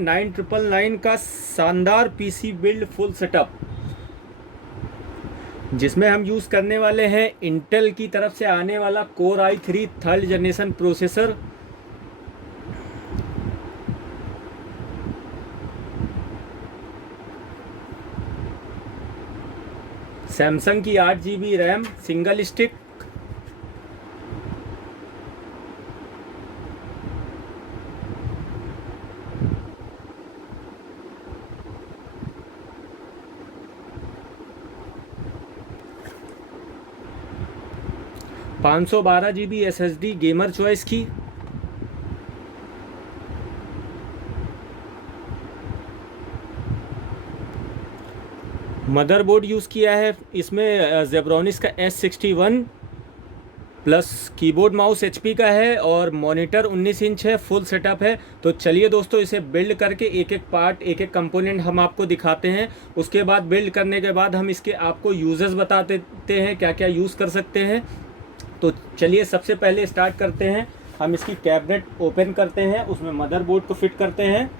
9999 का शानदार PC build full setup, जिसमें हम यूज़ करने वाले हैं इंटेल की तरफ से आने वाला core i3 third generation processor. Samsung की 8 GB RAM single stick, GB SSD gamer choice की, मदरबोर्ड यूज़ किया है इसमें जेब्रोनिक्स का S61 plus keyboard mouse HP का है और मॉनिटर 19 इंच है, फुल सेटअप है। तो चलिए दोस्तों, इसे बिल्ड करके एक एक पार्ट, एक एक कंपोनेंट हम आपको दिखाते हैं। उसके बाद बिल्ड करने के बाद हम इसके आपको यूजेस बता देते हैं, क्या क्या यूज़ कर सकते हैं। तो चलिए सबसे पहले स्टार्ट करते हैं। हम इसकी कैबिनेट ओपन करते हैं, उसमें मदरबोर्ड को फिट करते हैं।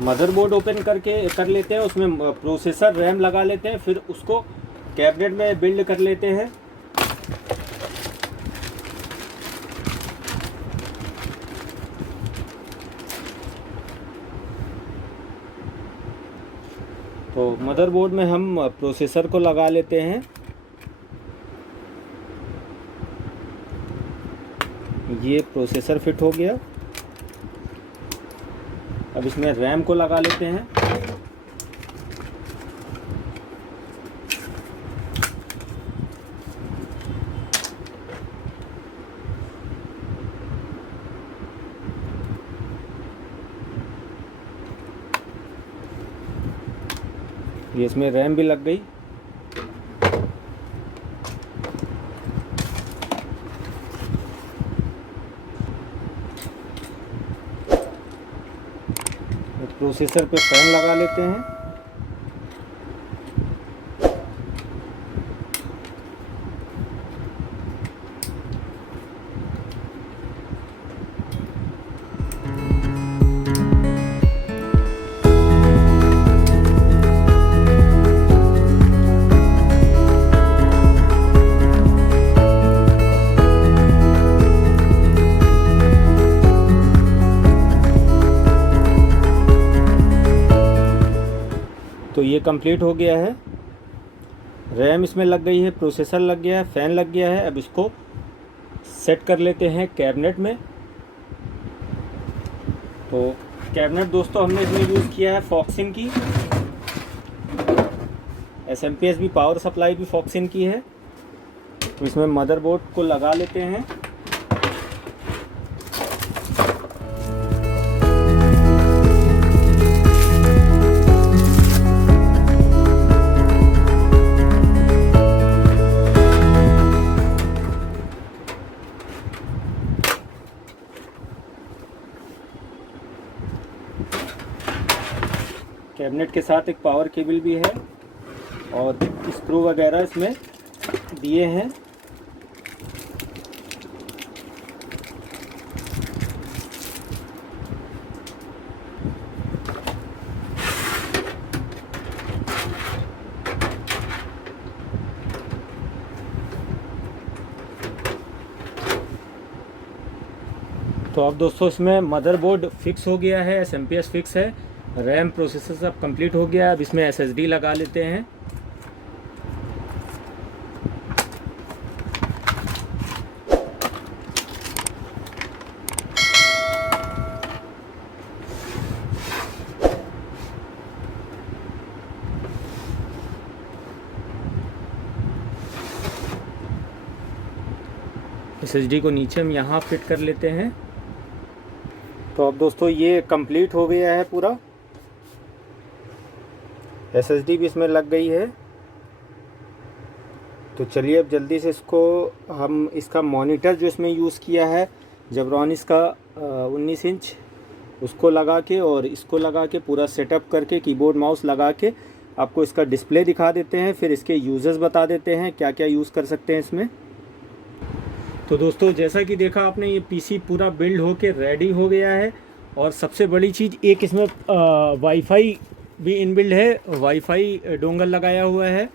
मदरबोर्ड ओपन कर लेते हैं, उसमें प्रोसेसर रैम लगा लेते हैं, फिर उसको कैबिनेट में बिल्ड कर लेते हैं। तो मदरबोर्ड में हम प्रोसेसर को लगा लेते हैं। ये प्रोसेसर फिट हो गया। अब इसमें रैम को लगा लेते हैं। ये इसमें रैम भी लग गई। प्रोसेसर पे फैन लगा लेते हैं। तो ये कंप्लीट हो गया है। रैम इसमें लग गई है, प्रोसेसर लग गया है, फ़ैन लग गया है। अब इसको सेट कर लेते हैं कैबिनेट में। तो कैबिनेट दोस्तों हमने इसमें यूज़ किया है फॉक्सिन की, SMP भी पावर सप्लाई भी फॉक्सिन की है। तो इसमें मदरबोर्ड को लगा लेते हैं। कैबिनेट के साथ एक पावर केबल भी है और स्क्रू वगैरह इसमें दिए हैं। तो अब दोस्तों इसमें मदरबोर्ड फिक्स हो गया है, SMP फिक्स है, रैम प्रोसेसर सब कंप्लीट हो गया। अब इसमें SSD लगा लेते हैं। SSD को नीचे हम यहाँ फिट कर लेते हैं। तो अब दोस्तों ये कंप्लीट हो गया है पूरा। SSD भी इसमें लग गई है। तो चलिए अब जल्दी से इसको हम इसका मॉनिटर जो इसमें यूज़ किया है जेब्रोनिक्स का 19 इंच, उसको लगा के और इसको लगा के पूरा सेटअप करके कीबोर्ड माउस लगा के आपको इसका डिस्प्ले दिखा देते हैं। फिर इसके यूज़र्स बता देते हैं क्या क्या यूज़ कर सकते हैं इसमें। तो दोस्तों जैसा कि देखा आपने, ये PC पूरा बिल्ड होके रेडी हो गया है और सबसे बड़ी चीज़ एक इसमें वाईफाई भी इनबिल्ड है, वाईफाई डोंगल लगाया हुआ है।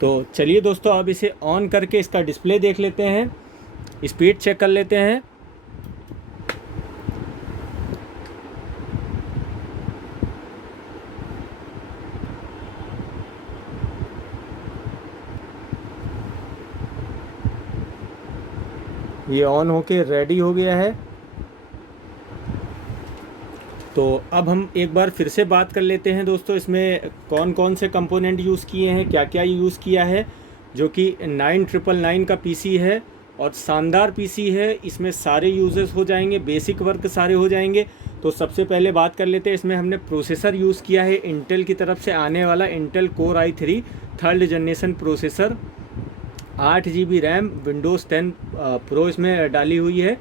तो चलिए दोस्तों, अब इसे ऑन करके इसका डिस्प्ले देख लेते हैं, स्पीड चेक कर लेते हैं। ये ऑन होके रेडी हो गया है। तो अब हम एक बार फिर से बात कर लेते हैं दोस्तों, इसमें कौन कौन से कंपोनेंट यूज़ किए हैं, क्या क्या यूज़ किया है। जो कि 9999 का पीसी है और शानदार पीसी है। इसमें सारे यूजेस हो जाएंगे, बेसिक वर्क सारे हो जाएंगे। तो सबसे पहले बात कर लेते हैं, इसमें हमने प्रोसेसर यूज़ किया है इंटेल की तरफ से आने वाला Intel core i3 3rd generation processor. 8 GB RAM, Windows 10 pro इसमें डाली हुई है।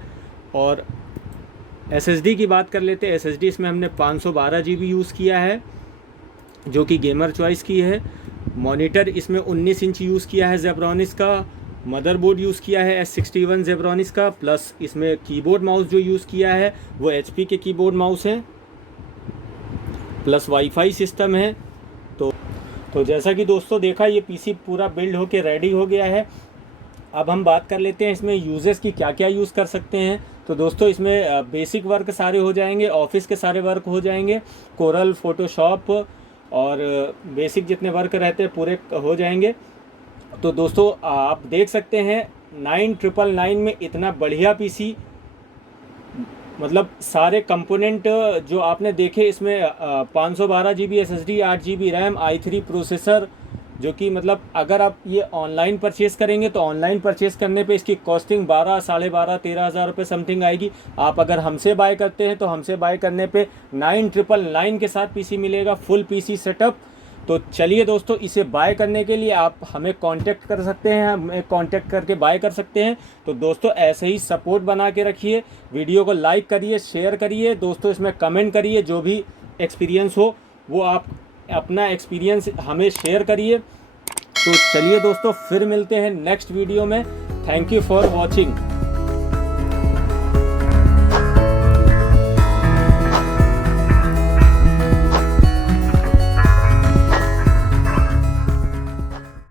और SSD की बात कर लेते हैं, SSD इसमें हमने 512 GB यूज़ किया है, जो कि गेमर चॉइस की है। मॉनिटर इसमें 19 इंच यूज़ किया है ज़ेब्रॉनिक्स का। मदरबोर्ड यूज़ किया है S61 ज़ेब्रॉनिक्स का। प्लस इसमें कीबोर्ड माउस जो यूज़ किया है वो HP के कीबोर्ड माउस हैं, प्लस वाईफाई सिस्टम है। तो जैसा कि दोस्तों देखा, ये पीसी पूरा बिल्ड होके रेडी हो गया है। अब हम बात कर लेते हैं इसमें यूजेस की, क्या क्या यूज़ कर सकते हैं। तो दोस्तों इसमें बेसिक वर्क सारे हो जाएंगे, ऑफिस के सारे वर्क हो जाएंगे, कोरल, फोटोशॉप और बेसिक जितने वर्क रहते हैं पूरे हो जाएंगे। तो दोस्तों आप देख सकते हैं 9999 में इतना बढ़िया पीसी, मतलब सारे कंपोनेंट जो आपने देखे इसमें 512 GB SSD, 8 GB RAM, i3 processor, जो कि मतलब अगर आप ये ऑनलाइन परचेस करेंगे तो ऑनलाइन परचेस करने पे इसकी कॉस्टिंग 12, 12.5, 13,000 रुपये समथिंग आएगी। आप अगर हमसे बाय करते हैं तो हमसे बाय करने पे 9999 के साथ पीसी मिलेगा, फुल पीसी सेटअप। तो चलिए दोस्तों, इसे बाय करने के लिए आप हमें कांटेक्ट कर सकते हैं, हमें कांटेक्ट करके बाय कर सकते हैं। तो दोस्तों ऐसे ही सपोर्ट बना के रखिए, वीडियो को लाइक करिए, शेयर करिए दोस्तों, इसमें कमेंट करिए, जो भी एक्सपीरियंस हो वो आप अपना एक्सपीरियंस हमें शेयर करिए। तो चलिए दोस्तों, फिर मिलते हैं नेक्स्ट वीडियो में। Thank you for watching.